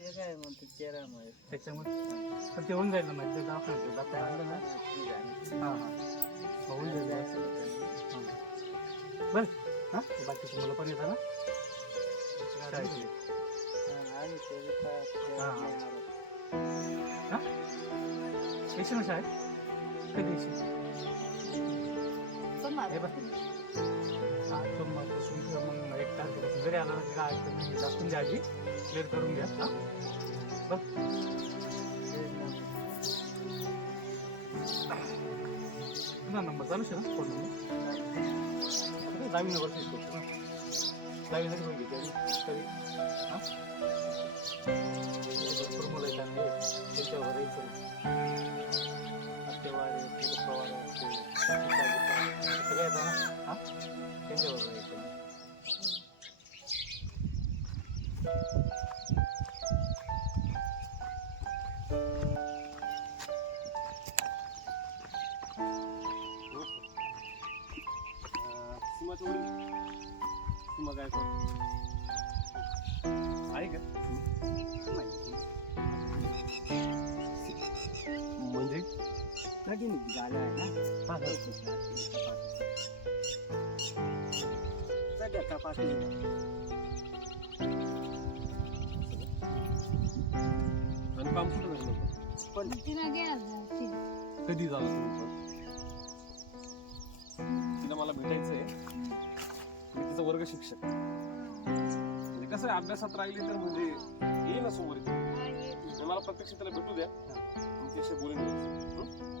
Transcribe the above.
ते काय म्हणते चेहऱ्यामुळे त्याच्यामुळे पण ते होऊन ना माहिती दवाखान्यात दाखवून आणलं ना? हां. हां होऊन जाईल. हां. बरं. हां? बाकीची मुलं पण येतात ना? शाळेतली. आणि ते काय हा, हा. येशील ना शाळेत? कधी येशील? हे बघ. तारखेपासून काय तुम्ही म्हणजे दाखवून द्या आधी. क्लिअर करून घ्या हा बघ तुझा नंबर चालू आहे ना? Phone number? दहावी नंबर सेट दहावी नंबर पण घेते तरी. हां? सीमाचं वडील सीमा काय आहे का म्हणजे कधी झालं आहे ना हा हा सध्या तपासणी काम कुठं झालं होतं. पण तिला. कधी झालं पण तिला मला भेटायचं आहे मी तिचा वर्ग शिक्षक. म्हणजे कसं आहे अभ्यासात राहिली तर म्हणजे येईल ना समोर हा, ये. मला प्रत्यक्ष त्याला भेटू द्या. मी तिच्याशी बोलून.